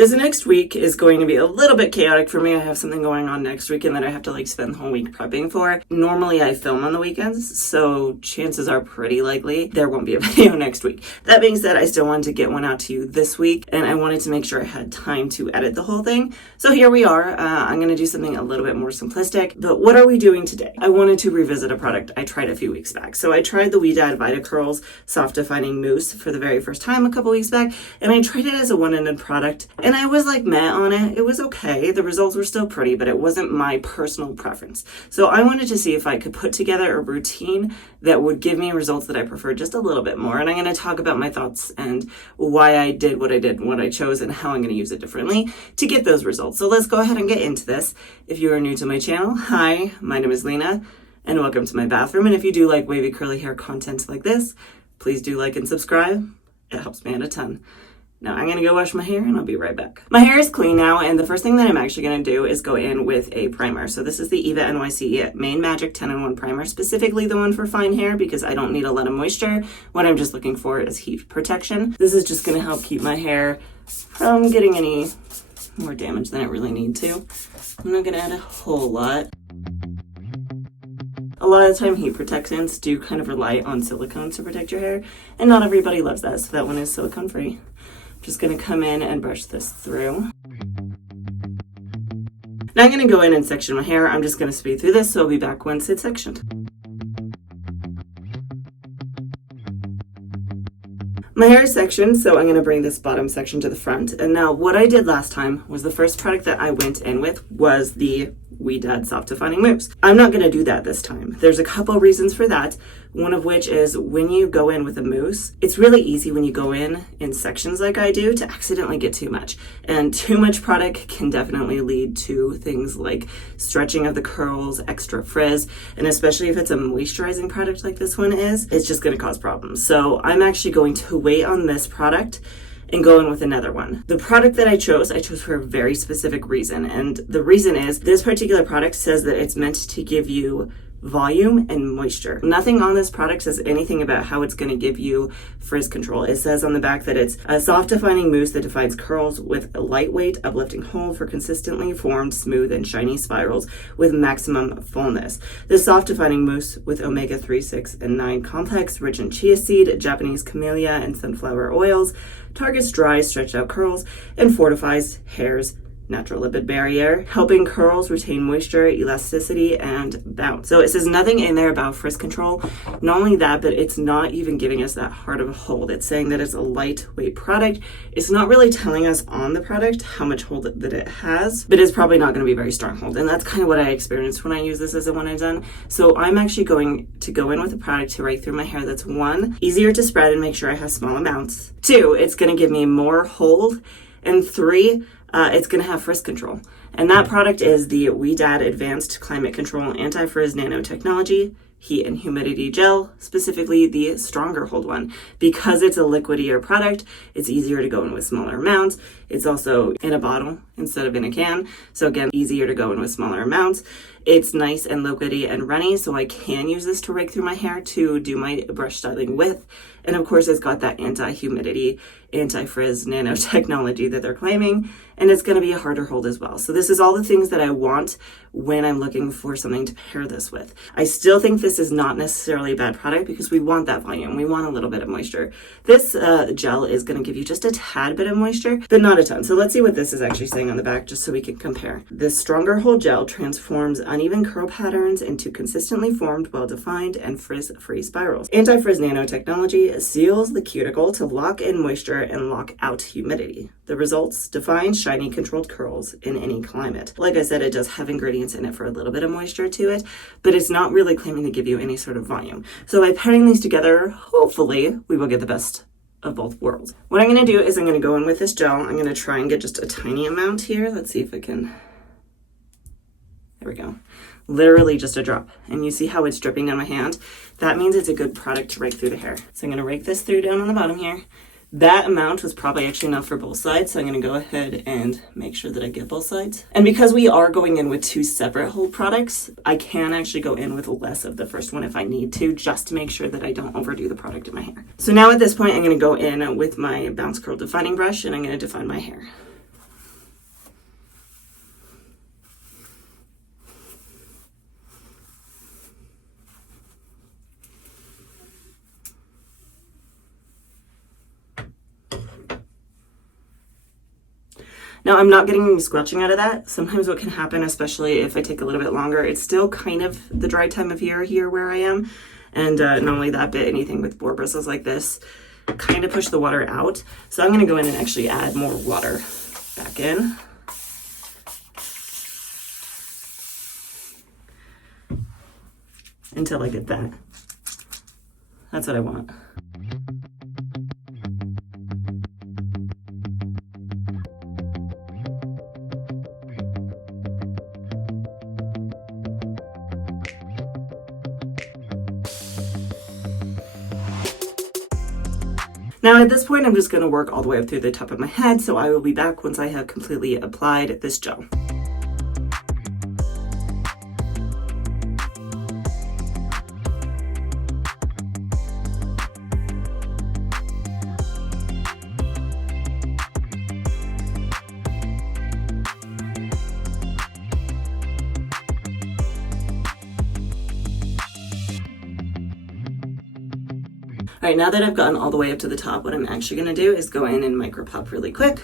This next week is going to be a little bit chaotic for me. I have something going on next week and that I have to spend the whole week prepping for. Normally I film on the weekends, so chances are pretty likely there won't be a video next week. That being said, I still wanted to get one out to you this week, and I wanted to make sure I had time to edit the whole thing. So here we are. I'm going to do something a little bit more simplistic, but what are we doing today? I wanted to revisit a product I tried a few weeks back. So I tried the Ouidad Vitacurls Soft Defining Mousse for the very first time a couple weeks back, and I tried it as a one-ended product. And I was meh on it. It was okay. The results were still pretty, but it wasn't my personal preference. So I wanted to see if I could put together a routine that would give me results that I preferred just a little bit more. And I'm going to talk about my thoughts and why I did, what I chose, and how I'm going to use it differently to get those results. So let's go ahead and get into this. If you are new to my channel, hi, my name is Lena, and welcome to my bathroom. And if you do like wavy curly hair content like this, please do like and subscribe. It helps me out a ton. Now I'm gonna go wash my hair and I'll be right back. My hair is clean now, and the first thing that I'm actually gonna do is go in with a primer. So this is the Eva NYC Main Magic 10-in-1 primer, specifically the one for fine hair because I don't need a lot of moisture. What I'm just looking for is heat protection. This is just gonna help keep my hair from getting any more damage than it really needs to. I'm not gonna add a whole lot. A lot of the time heat protectants do kind of rely on silicone to protect your hair, and not everybody loves that, so that one is silicone free. Just gonna come in and brush this through. Now I'm gonna go in and section my hair. I'm just gonna speed through this, so I'll be back once it's sectioned. My hair is sectioned, so I'm gonna bring this bottom section to the front. And now what I did last time was the first product that I went in with was the Ouidad Soft Defining Mousse. I'm not gonna do that this time. There's a couple reasons for that. One of which is when you go in with a mousse, it's really easy when you go in sections like I do to accidentally get too much. And too much product can definitely lead to things like stretching of the curls, extra frizz, and especially if it's a moisturizing product like this one is, it's just gonna cause problems. So I'm actually going to wait on this product and go in with another one. The product that I chose for a very specific reason. And the reason is this particular product says that it's meant to give you volume and moisture. Nothing on this product says anything about how it's going to give you frizz control. It says on the back that it's a soft defining mousse that defines curls with a lightweight, uplifting hold for consistently formed, smooth, and shiny spirals with maximum fullness. This soft defining mousse with omega-3, 6, and 9 complex, rich in chia seed, Japanese camellia, and sunflower oils, targets dry, stretched out curls, and fortifies hair's natural lipid barrier, helping curls retain moisture, elasticity, and bounce. So it says nothing in there about frizz control. Not only that, but it's not even giving us that hard of a hold. It's saying that it's a lightweight product. It's not really telling us on the product how much hold that it has, but it's probably not going to be very strong hold. And that's kind of what I experienced when I use this as a one and done. So I'm actually going to go in with a product to right through my hair that's one, easier to spread and make sure I have small amounts. Two, it's going to give me more hold. And three, it's going to have frizz control. And that product is the Ouidad Advanced Climate Control Anti-Frizz Nanotechnology Heat and Humidity Gel, specifically the stronger hold one. Because it's a liquidier product, it's easier to go in with smaller amounts. It's also in a bottle instead of in a can. So again, easier to go in with smaller amounts. It's nice and liquidy and runny, so I can use this to rake through my hair to do my brush styling with. And of course, it's got that anti-humidity, anti-frizz nanotechnology that they're claiming, and it's going to be a harder hold as well. So this is all the things that I want when I'm looking for something to pair this with. I still think this is not necessarily a bad product because we want that volume. We want a little bit of moisture. This gel is going to give you just a tad bit of moisture, but not a ton. So let's see what this is actually saying on the back just so we can compare. This stronger hold gel transforms uneven curl patterns into consistently formed, well-defined, and frizz-free spirals. Anti-frizz nanotechnology seals the cuticle to lock in moisture and lock out humidity. The results: define, shiny, controlled curls in any climate. Like I said, it does have ingredients in it for a little bit of moisture to it, but it's not really claiming to give you any sort of volume. So by pairing these together, hopefully we will get the best of both worlds. What I'm going to do is I'm going to go in with this gel. I'm going to try and get just a tiny amount here. Let's see if I can. There we go. Literally just a drop. And you see how it's dripping down my hand? That means it's a good product to rake through the hair. So I'm going to rake this through down on the bottom here. That amount was probably actually enough for both sides, so I'm going to go ahead and make sure that I get both sides. And because we are going in with two separate hold products, I can actually go in with less of the first one if I need to, just to make sure that I don't overdo the product in my hair. So now at this point, I'm going to go in with my Bounce Curl Defining Brush, and I'm going to define my hair. Now, I'm not getting any squelching out of that. Sometimes what can happen, especially if I take a little bit longer, it's still kind of the dry time of year here where I am. And not only that, but anything with boar bristles like this kind of push the water out. So I'm going to go in and actually add more water back in. Until I get that. That's what I want. Now at this point, I'm just going to work all the way up through the top of my head, so I will be back once I have completely applied this gel. All right, now that I've gotten all the way up to the top, what I'm actually gonna do is go in and micro pop really quick.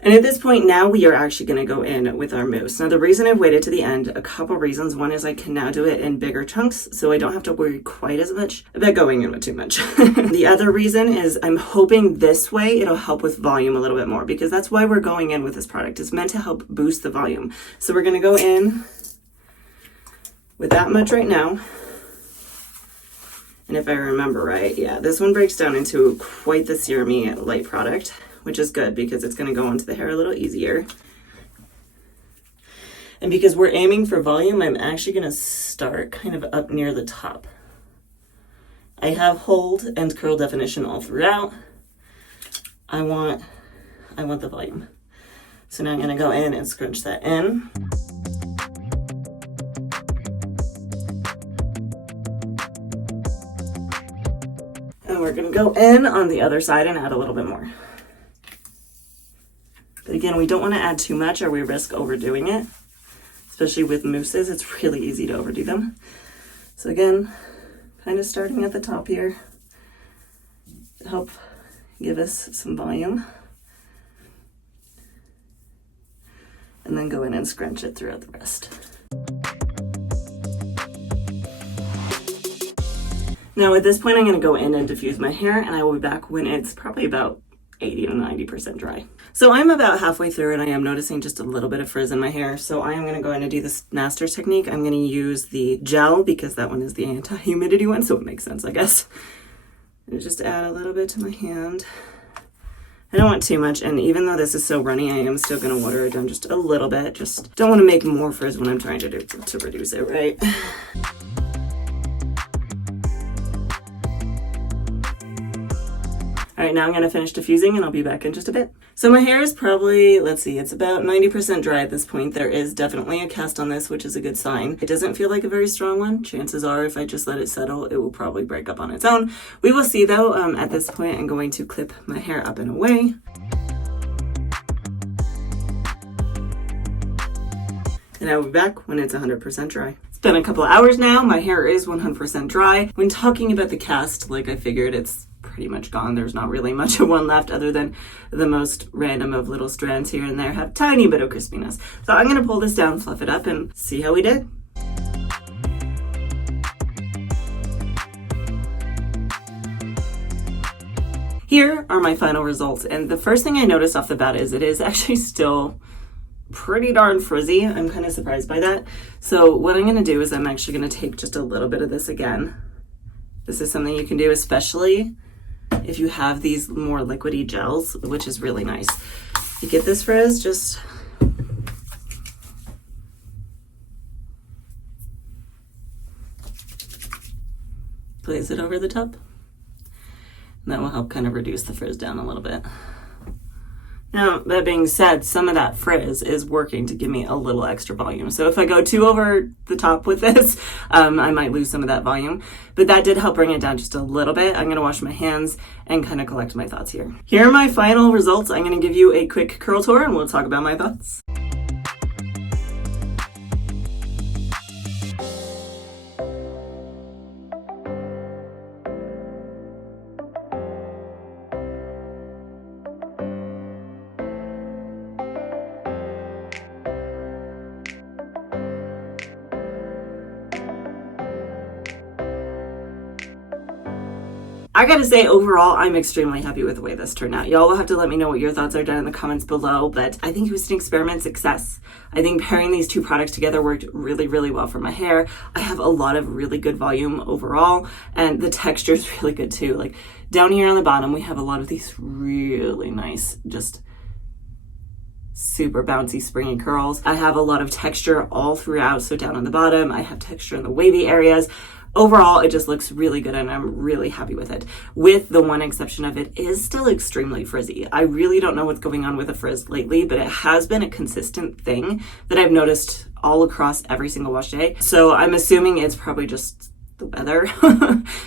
And at this point now we are actually going to go in with our mousse. Now the reason I've waited to the end, a couple reasons. One is I can now do it in bigger chunks, so I don't have to worry quite as much about going in with too much. The other reason is I'm hoping this way it'll help with volume a little bit more, because that's why we're going in with this product. It's meant to help boost the volume. So we're going to go in with that much right now. And if I remember right, yeah, this one breaks down into quite the serum-y light product, which is good because it's going to go onto the hair a little easier. And because we're aiming for volume, I'm actually going to start kind of up near the top. I have hold and curl definition all throughout. I want the volume. So now I'm going to go in and scrunch that in. And we're going to go in on the other side and add a little bit more. But again, we don't want to add too much or we risk overdoing it. Especially with mousses, it's really easy to overdo them. So again, kind of starting at the top here to help give us some volume. And then go in and scrunch it throughout the rest. Now at this point, I'm going to go in and diffuse my hair, and I will be back when it's probably about 80 to 90% dry. So I'm about halfway through and I am noticing just a little bit of frizz in my hair. So I am going to go in and do this Naster's technique. I'm going to use the gel because that one is the anti-humidity one, so it makes sense, I guess. And just add a little bit to my hand. I don't want too much, and even though this is so runny, I am still going to water it down just a little bit. Just don't want to make more frizz when I'm trying to reduce it, right? All right, now I'm gonna finish diffusing and I'll be back in just a bit. So my hair is probably, let's see, it's about 90% dry at this point. There is definitely a cast on this, which is a good sign. It doesn't feel like a very strong one. Chances are if I just let it settle, it will probably break up on its own. We will see though. At this point, I'm going to clip my hair up and away. And I will be back when it's 100% dry. It's been a couple of hours now. My hair is 100% dry. When talking about the cast, like I figured, it's pretty much gone. There's not really much of one left other than the most random of little strands here and there have tiny bit of crispiness. So I'm going to pull this down, fluff it up, and see how we did. Here are my final results, and the first thing I noticed off the bat is it is actually still pretty darn frizzy. I'm kind of surprised by that. So what I'm going to do is I'm actually going to take just a little bit of this again. This is something you can do, especially if you have these more liquidy gels, which is really nice. You get this frizz, just glaze it over the top. And that will help kind of reduce the frizz down a little bit. Now, that being said, some of that frizz is working to give me a little extra volume. So if I go too over the top with this, I might lose some of that volume. But that did help bring it down just a little bit. I'm going to wash my hands and kind of collect my thoughts here. Here are my final results. I'm going to give you a quick curl tour and we'll talk about my thoughts. I gotta say, overall, I'm extremely happy with the way this turned out. Y'all will have to let me know what your thoughts are down in the comments below, but I think it was an experiment success. I think pairing these two products together worked really, really well for my hair. I have a lot of really good volume overall, and the texture is really good too. Like down here on the bottom, we have a lot of these really nice, just super bouncy springy curls. I have a lot of texture all throughout, so down on the bottom, I have texture in the wavy areas. Overall, it just looks really good and I'm really happy with it. With the one exception of it is still extremely frizzy. I really don't know what's going on with the frizz lately, but it has been a consistent thing that I've noticed all across every single wash day. So I'm assuming it's probably just the weather.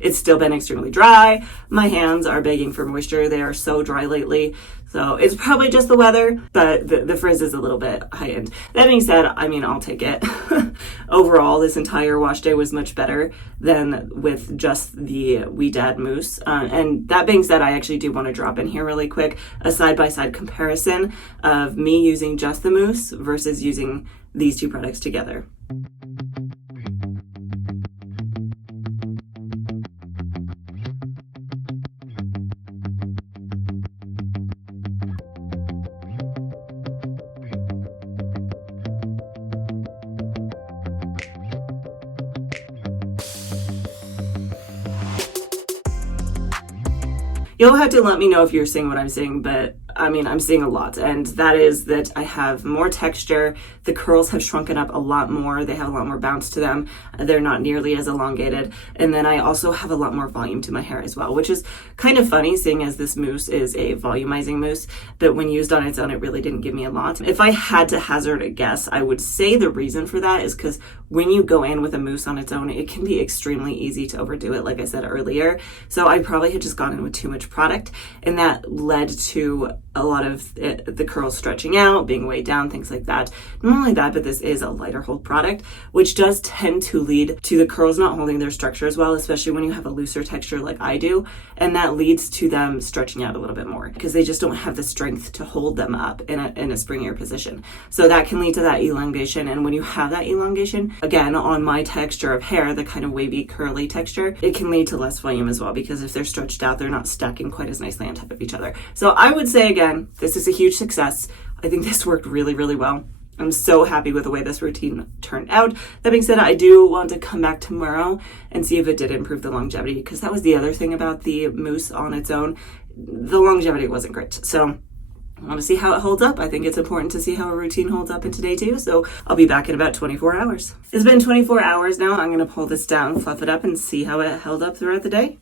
It's still been extremely dry. My hands are begging for moisture. They are so dry lately. So it's probably just the weather, but the frizz is a little bit high end. That being said, I mean, I'll take it. Overall, this entire wash day was much better than with just the Ouidad Mousse. And that being said, I actually do want to drop in here really quick a side-by-side comparison of me using just the mousse versus using these two products together. You'll have to let me know if you're seeing what I'm seeing, but I mean, I'm seeing a lot, and that is that I have more texture. The curls have shrunken up a lot more. They have a lot more bounce to them. They're not nearly as elongated. And then I also have a lot more volume to my hair as well, which is kind of funny seeing as this mousse is a volumizing mousse, but when used on its own, it really didn't give me a lot. If I had to hazard a guess, I would say the reason for that is because when you go in with a mousse on its own, it can be extremely easy to overdo it, like I said earlier. So I probably had just gone in with too much product, and that led to a lot of the curls stretching out, being weighed down, things like that. Not only that, but this is a lighter hold product, which does tend to lead to the curls not holding their structure as well, especially when you have a looser texture like I do. And that leads to them stretching out a little bit more because they just don't have the strength to hold them up in a springier position. So that can lead to that elongation. And when you have that elongation, again, on my texture of hair, the kind of wavy, curly texture, it can lead to less volume as well, because if they're stretched out, they're not stacking quite as nicely on top of each other. So I would say, again, this is a huge success. I think this worked really, really well. I'm so happy with the way this routine turned out. That being said, I do want to come back tomorrow and see if it did improve the longevity, because that was the other thing about the mousse on its own. The longevity wasn't great. So I want to see how it holds up. I think it's important to see how a routine holds up in today too. So I'll be back in about 24 hours. It's been 24 hours now. I'm going to pull this down, fluff it up, and see how it held up throughout the day.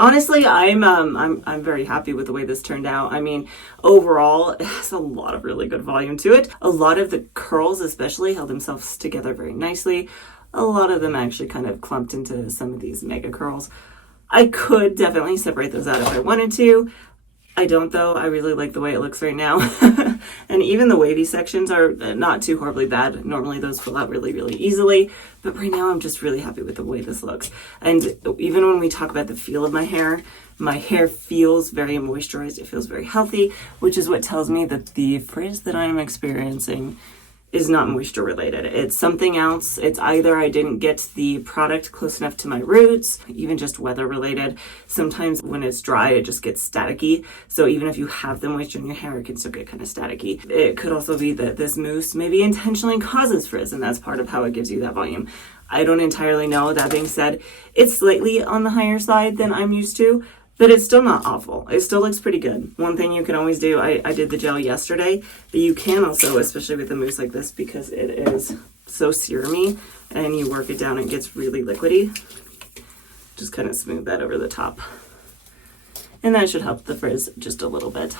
Honestly, I'm very happy with the way this turned out. I mean, overall, it has a lot of really good volume to it. A lot of the curls especially held themselves together very nicely. A lot of them actually kind of clumped into some of these mega curls. I could definitely separate those out if I wanted to. I don't though. I really like the way it looks right now. And even the wavy sections are not too horribly bad. Normally those fill out really, really easily. But right now I'm just really happy with the way this looks. And even when we talk about the feel of my hair feels very moisturized. It feels very healthy, which is what tells me that the frizz that I'm experiencing is not moisture related. It's something else. It's either I didn't get the product close enough to my roots, even just weather related. Sometimes when it's dry, it just gets staticky. So even if you have the moisture in your hair, it can still get kind of staticky. It could also be that this mousse maybe intentionally causes frizz, and that's part of how it gives you that volume. I don't entirely know. That being said, it's slightly on the higher side than I'm used to, but it's still not awful. It still looks pretty good. One thing you can always do, I did the gel yesterday, but you can also, especially with a mousse like this, because it is so serumy and you work it down, it gets really liquidy. Just kind of smooth that over the top. And that should help the frizz just a little bit.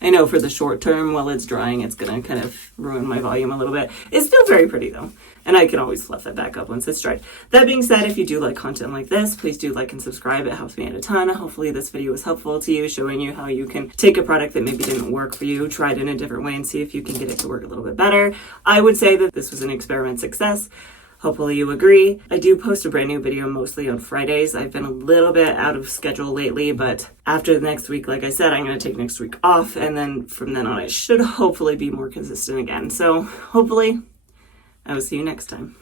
I know for the short term, while it's drying, it's gonna kind of ruin my volume a little bit. It's still very pretty though. And I can always fluff it back up once it's dried. That being said, if you do like content like this, please do like and subscribe. It helps me out a ton. Hopefully this video was helpful to you, showing you how you can take a product that maybe didn't work for you, try it in a different way, and see if you can get it to work a little bit better. I would say that this was an experiment success. Hopefully you agree. I do post a brand new video mostly on Fridays. I've been a little bit out of schedule lately, but after the next week, like I said, I'm going to take next week off, and then from then on I should hopefully be more consistent again. So hopefully I will see you next time.